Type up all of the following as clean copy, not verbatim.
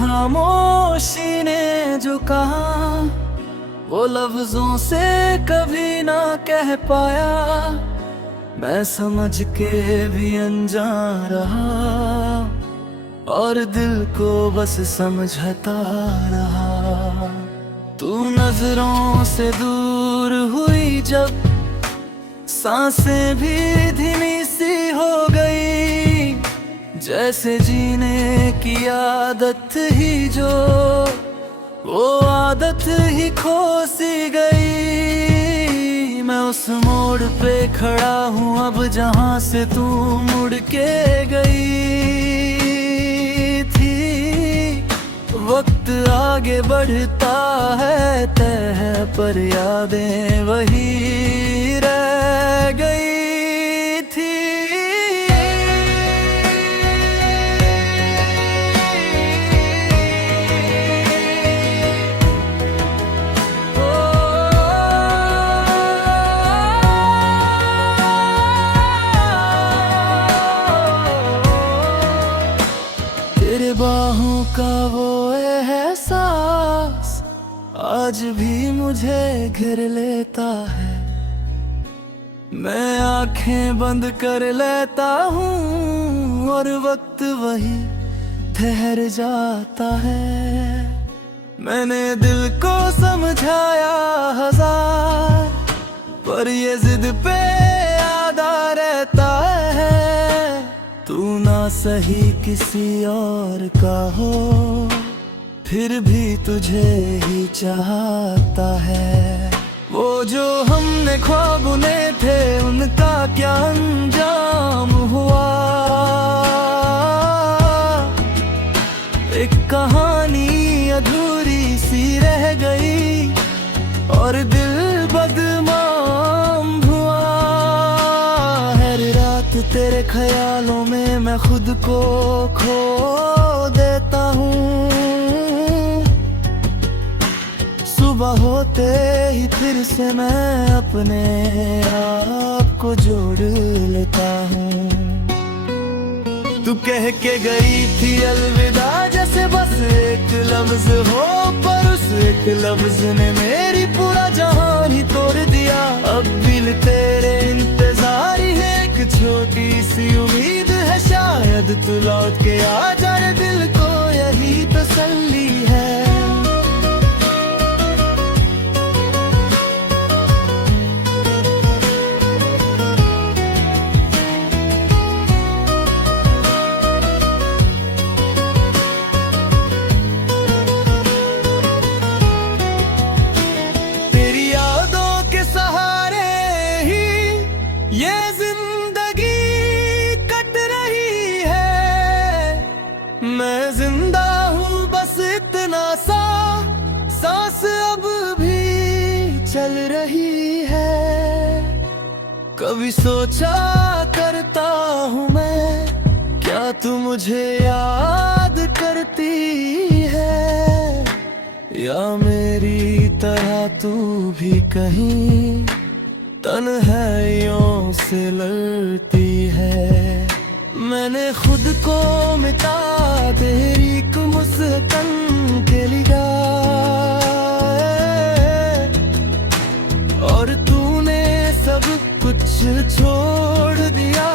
खामोशी ने जो कहा वो लफ्जों से कभी ना कह पाया। मैं समझ के भी अनजान रहा और दिल को बस समझता रहा। तू नजरों से दूर हुई जब सांसें भी धीमी सी हो गई, जैसे जीने की आदत ही जो वो आदत ही खो सी गई। मैं उस मोड़ पे खड़ा हूँ अब जहाँ से तू मुड़ के गई थी। वक्त आगे बढ़ता है तय पर यादें वही रह गई थी। तेरे बाहों का वो एहसास आज भी मुझे घेर लेता है। मैं आंखें बंद कर लेता हूँ और वक्त वही ठहर जाता है। मैंने दिल को समझाया हजार पर ये जिद पे आदा रहता है। तू ना सही किसी और का हो फिर भी तुझे ही चाहता है। वो जो हमने ख्वाब बुने थे उनका क्या अंजाम हुआ। एक कहानी अधूरी सी रह गई और दिल बदनाम हुआ। हर रात तेरे ख्यालों में मैं खुद को खो देता हूँ। सुबह होते ही फिर से मैं अपने आप को जोड़ लेता हूँ। तू कह के गई थी अलविदा जैसे बस एक लफ्ज हो, पर उस एक लफ्ज ने मेरी पूरा जहान ही तोड़ दिया। अब दिल तेरे इंतजार ही है, एक छोटी सी उम्मीद है शायद तू लौट के आ जाए। दिल को यही तसल्ली है। ये जिंदगी कट रही है, मैं जिंदा हूँ बस इतना सा, सांस अब भी चल रही है। कभी सोचा करता हूँ मैं क्या तू मुझे याद करती है, या मेरी तरह तू भी कहीं तन्हाइयों से लड़ती है। मैंने खुद को मिटा तेरी एक मुस्कान के लिए, और तूने सब कुछ छोड़ दिया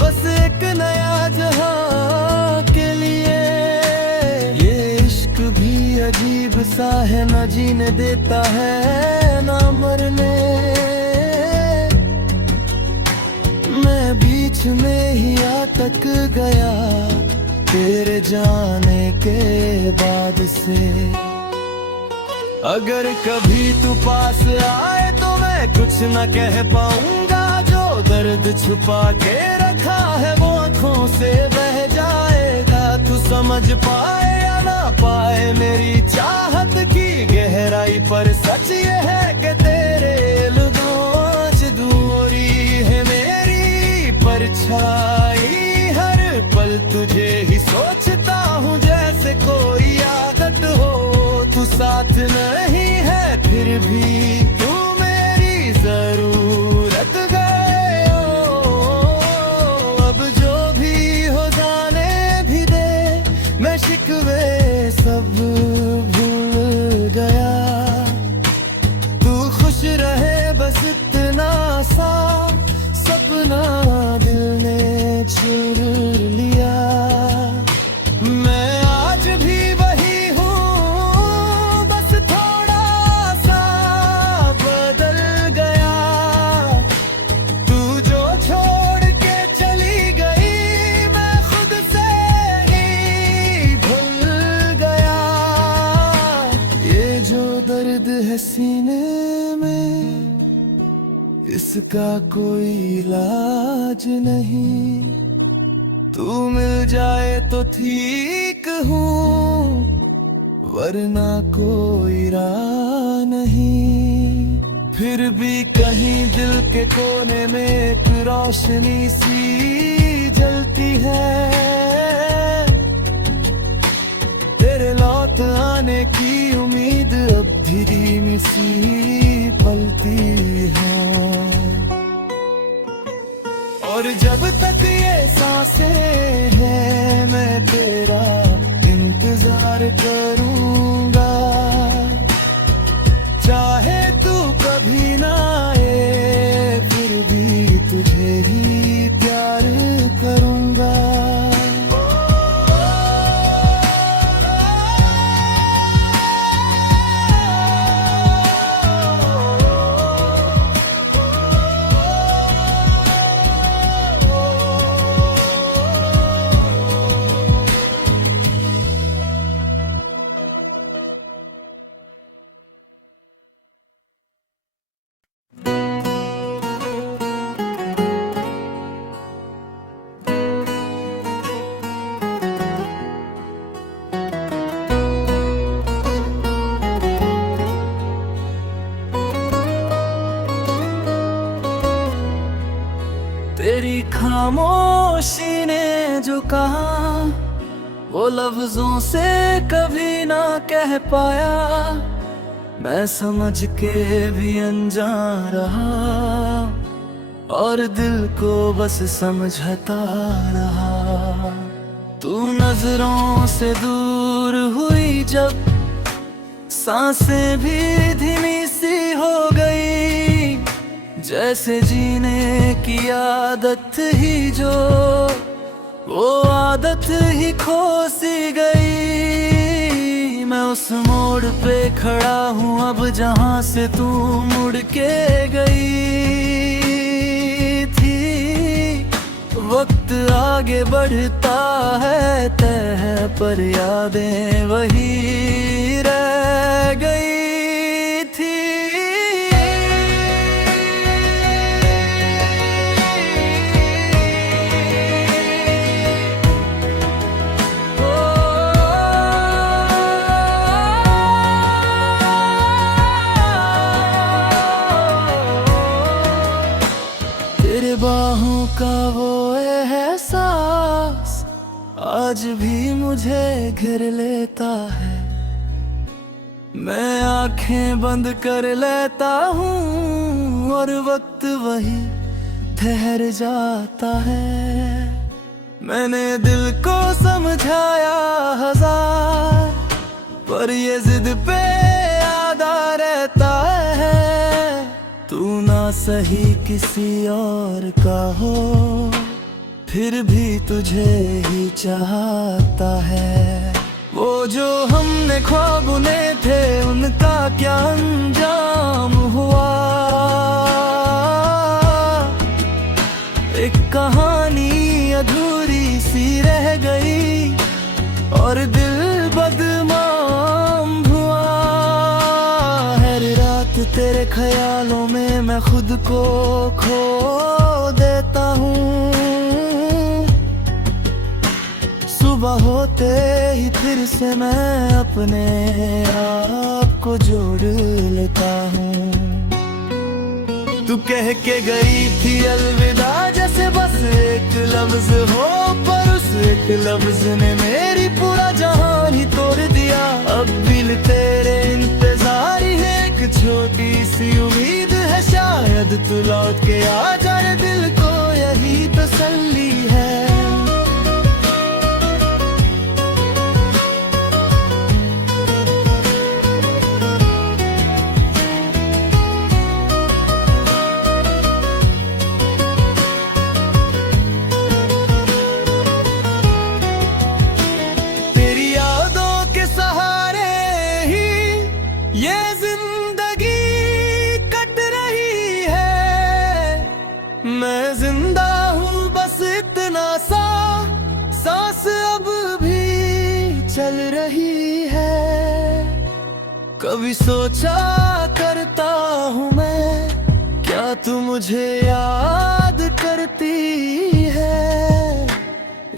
बस एक नया जहां के लिए। ये इश्क भी अजीब सा है, न जीने देता है न मरने। बीच में ही अटक गया तेरे जाने के बाद से। अगर कभी तू पास आए तो मैं कुछ न कह पाऊंगा, जो दर्द छुपा के रखा है वो आँखों से बह जाएगा। तू समझ पाए या ना पाए मेरी चाहत की गहराई, पर सच ये है कि तेरे लुदोच दूरी है मेरी परछाई। हर पल तुझे ही सोचता हूँ जैसे कोई आदत हो। तू साथ नहीं है फिर भी तू मेरी जरूरत गए हो। अब जो भी हो जाने भी दे, मैं शिकवे सीने में इसका कोई इलाज नहीं। तू मिल जाए तो ठीक हूँ, वरना कोई राह नहीं। फिर भी कहीं दिल के कोने में एक रोशनी सी जलती है, तेरे लौट आने की उम्मीद अब भी धीमी सी पलती है। और जब तक ये सांसें हैं मैं तेरा इंतजार करूंगा, चाहे तू कभी ना आए फिर भी तुझे ही प्यार करूंगा। तेरी खामोशी ने जो कहा वो लफ्जों से कभी ना कह पाया, मैं समझ के भी अनजान रहा और दिल को बस समझता रहा। तू नजरों से दूर हुई जब सांसें भी धीमी सी हो गई, जैसे जीने की आदत ही जो वो आदत ही खो सी गई। मैं उस मोड़ पे खड़ा हूँ अब जहाँ से तू मुड़ के गई थी। वक्त आगे बढ़ता है तह पर यादें वही रह गई थी। बाहों का वो एहसास आज भी मुझे घेर लेता है, मैं आंखें बंद कर लेता हूँ और वक्त वही ठहर जाता है। मैंने दिल को समझाया हजार पर ये जिद पे आदा रहता है। तू ना सही किसी और का हो फिर भी तुझे ही चाहता है। वो जो हमने ख्वाब बुने थे उनका क्या अंजाम हुआ, एक कहानी अधूरी सी रह गई और दिल बदनाम हुआ। हर रात तेरे ख्यालों में मैं खुद को खो देता हूँ, सुबह होते ही फिर से मैं अपने आप को जोड़ लेता हूँ। तू कह के गई थी अलविदा जैसे बस एक लफ्ज हो, पर उस एक लफ्ज ने मेरी पूरा जहान ही तोड़ दिया। अब दिल तेरे इंतजार ही है, एक छोटी सी उम्मीद है शायद तू लौट के आ जाए, दिल को यही तसल्ली है। ये जिंदगी कट रही है, मैं जिंदा हूँ बस इतना सा, सांस अब भी चल रही है। कभी सोचा करता हूँ मैं, क्या तू मुझे याद करती है,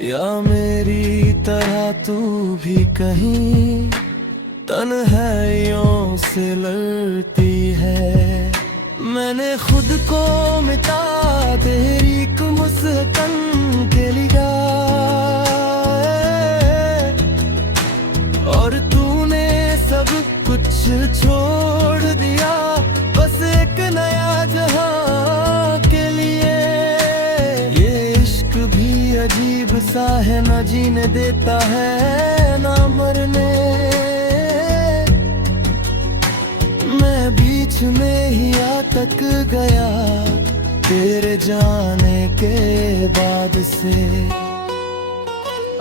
या मेरी तरह तू भी कहीं तन्हाइयों से लड़ती है। मैंने खुद को मिटा तेरी एक मुस्कान के लिए, और तूने सब कुछ छोड़ दिया बस एक नया जहां के लिए। ये इश्क भी अजीब सा है, न जीने देता है ना मरने। मैं बीच में ही अटक गया तेरे जाने के बाद से।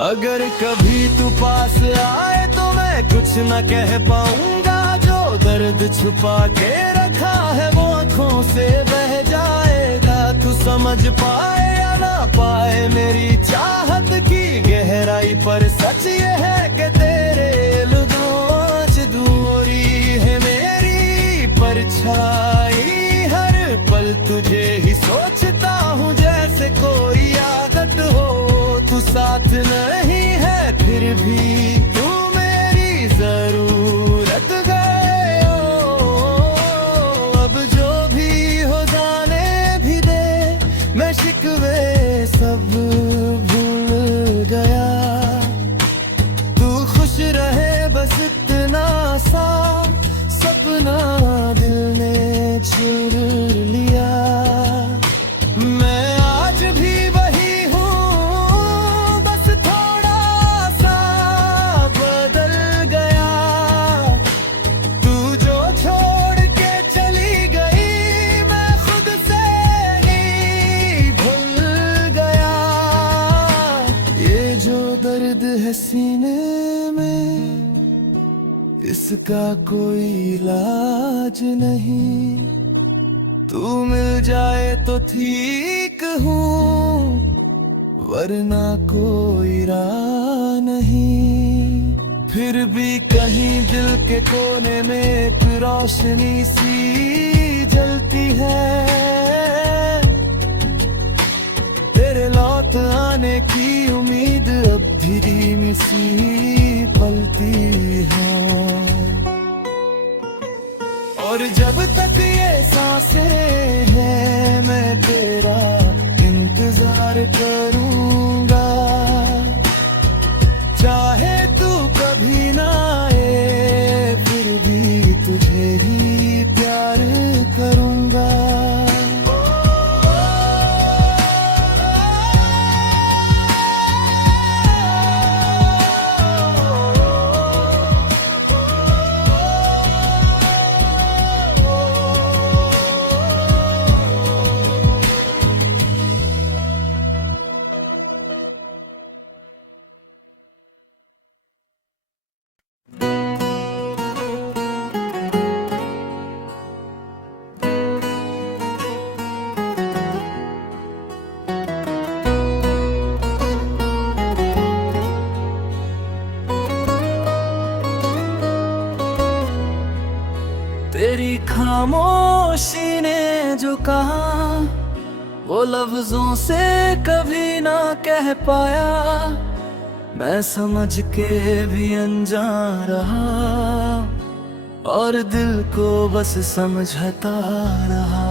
अगर कभी तू पास आए तो मैं कुछ न कह पाऊंगा, जो दर्द छुपा के रखा है वो आँखों से बह जाएगा। तू समझ पाए या ना पाए मेरी चाहत की गहराई, पर सच ये है कि तेरे लुदोज दूरी है मेरी परछाई। हर पल तुझे ही सोचता हूँ जैसे कोई आदत हो, तू साथ नहीं है फिर भी तू मेरी जरूरत गए हो। अब जो भी हो जाने भी दे, मैं शिकवे सब भूल गया। तू खुश रहे बस इतना सा सपना दिल ने चुन लिया। मैं आज भी वही हूँ, बस थोड़ा सा बदल गया। तू जो छोड़ के चली गई, मैं खुद से ही भूल गया। ये जो दर्द है सीने में, इसका कोई इलाज नहीं। तू मिल जाए तो ठीक हूँ, वरना कोई राह नहीं। फिर भी कहीं दिल के कोने में एक रोशनी सी जलती है, तेरे लौट आने की उम्मीद अब धीमी सी पलती है। और जब तक ये सांसें हैं मैं तेरा इंतजार करूंगा, चाहे तू कभी ना आए फिर भी तुझे ही प्यार करूंगा। तेरी खामोशी ने जो कहा वो लफ्जों से कभी ना कह पाया। मैं समझ के भी अनजान रहा और दिल को बस समझता रहा।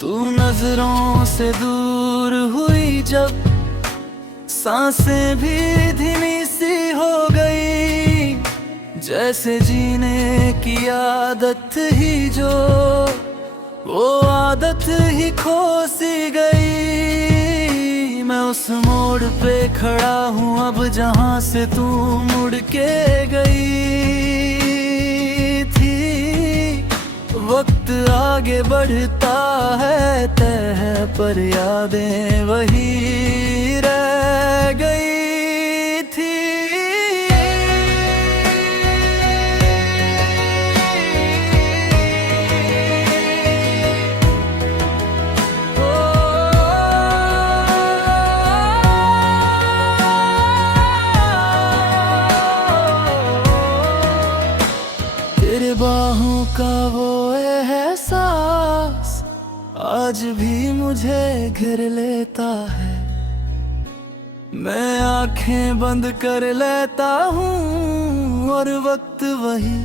तू नजरों से दूर हुई जब, सांसें भी धीमी सी हो गई। जैसे जीने की आदत ही जो, वो आदत ही खो सी गई। मैं उस मोड़ पे खड़ा हूँ अब जहाँ से तू मुड़ के गई थी। वक्त आगे बढ़ता है तय पर यादें वही रह गई थी। तेरे बाहों का वो आज भी मुझे घेर लेता है। मैं आंखें बंद कर लेता हूँ और वक्त वही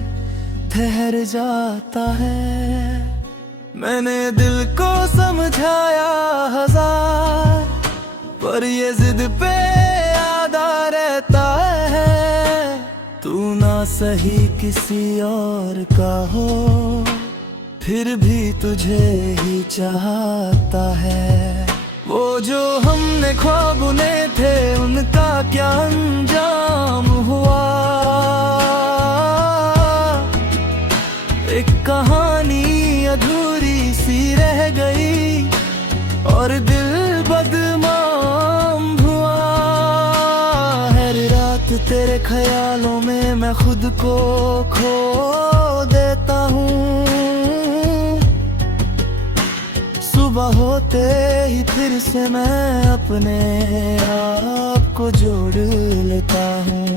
ठहर जाता है। मैंने दिल को समझाया हजार, पर ये जिद पे आदा रहता है। तू ना सही किसी और का हो, फिर भी तुझे ही चाहता है। वो जो हमने ख्वाब बुने थे, उनका क्या अंजाम हुआ। एक कहानी अधूरी सी रह गई और दिल बदनाम हुआ। हर रात तेरे ख्यालों में मैं खुद को खो देता हूँ। सुबह होते ही फिर से मैं अपने आप को जोड़ लेता हूँ।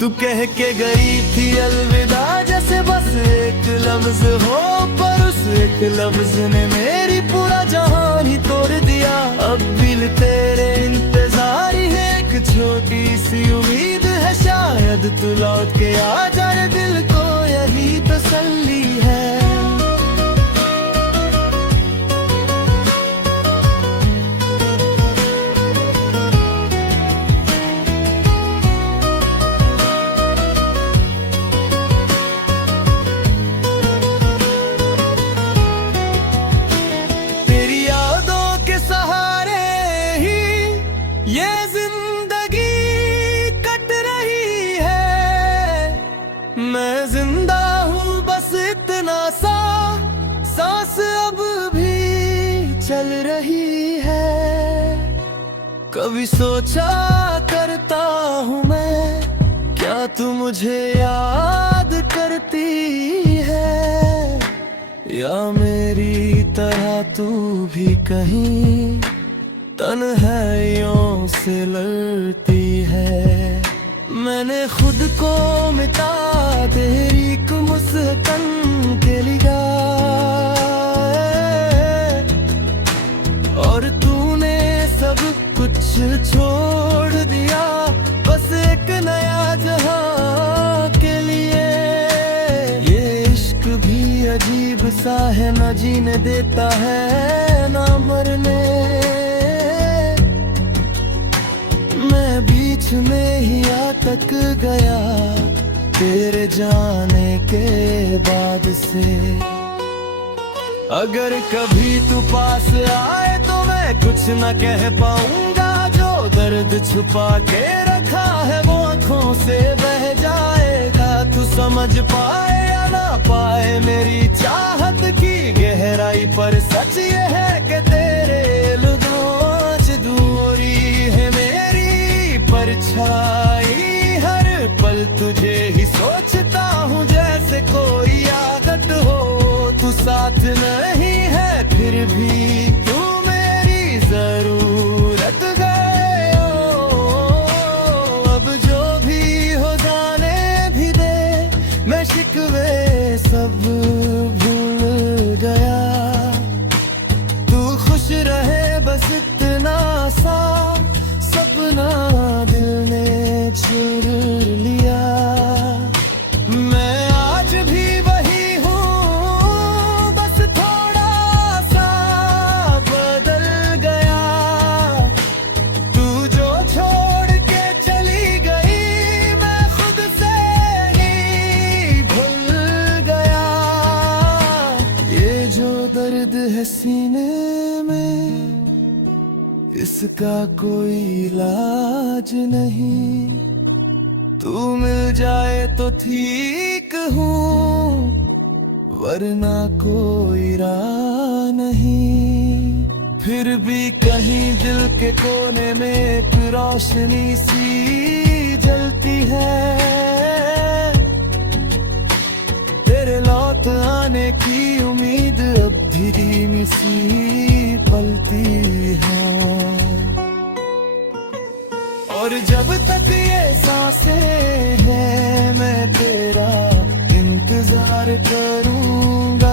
तू कह के गई थी अलविदा, जैसे बस एक लफ्ज हो, पर उस एक लफ्ज ने मेरी पूरा जहान ही तोड़ दिया। अब दिल तेरे इंतजार ही है, एक छोटी सी उम्मीद है, शायद तू लौट के आ जाए। दिल को यही तसल्ली है। ये जिंदगी कट रही है, मैं जिंदा हूँ बस इतना सा, सांस अब भी चल रही है। कभी सोचा करता हूँ मैं, क्या तू मुझे याद करती है, या मेरी तरह तू भी कहीं तन्हाइयों से लड़ती है। मैंने खुद को मिटा तेरी एक मुस्कान के लिए, और तूने सब कुछ छोड़ दिया बस एक नया जहां के लिए। ये इश्क भी अजीब सा है, न जीने देता है न मरने। मैं बीच में ही अटक गया तेरे जाने के बाद से। अगर कभी तू पास आए तो मैं कुछ न कह पाऊंगा, जो दर्द छुपा के रखा है वो आँखों से बह जाएगा। तू समझ पाए या ना पाए मेरी चाहत की गहराई, पर सच ये है कि तेरे लुझाज दूरी है मेरी परछाई। हर पल तुझे ही सोचता हूँ जैसे कोई आदत हो। तू साथ नहीं है फिर भी तू मेरी जरूरत गए हो। अब जो भी हो जाने भी दे, मैं शिकवे सब भूल गया। तू खुश रहे बस इतना सा सपना दिल ने चुर लिया। मैं आज भी वही हूँ, बस थोड़ा सा बदल गया। तू जो छोड़ के चली गई, मैं खुद से ही भूल गया। ये जो दर्द है सीने में, इसका कोई इलाज नहीं। तू मिल जाए तो ठीक हूँ, वरना कोई राह नहीं। फिर भी कहीं दिल के कोने में एक रोशनी सी जलती है। तेरे लौट आने की उम्मीद अब धीमी सी पलती है। और जब तक ये सांसें हैं, मैं तेरा इंतजार करूंगा।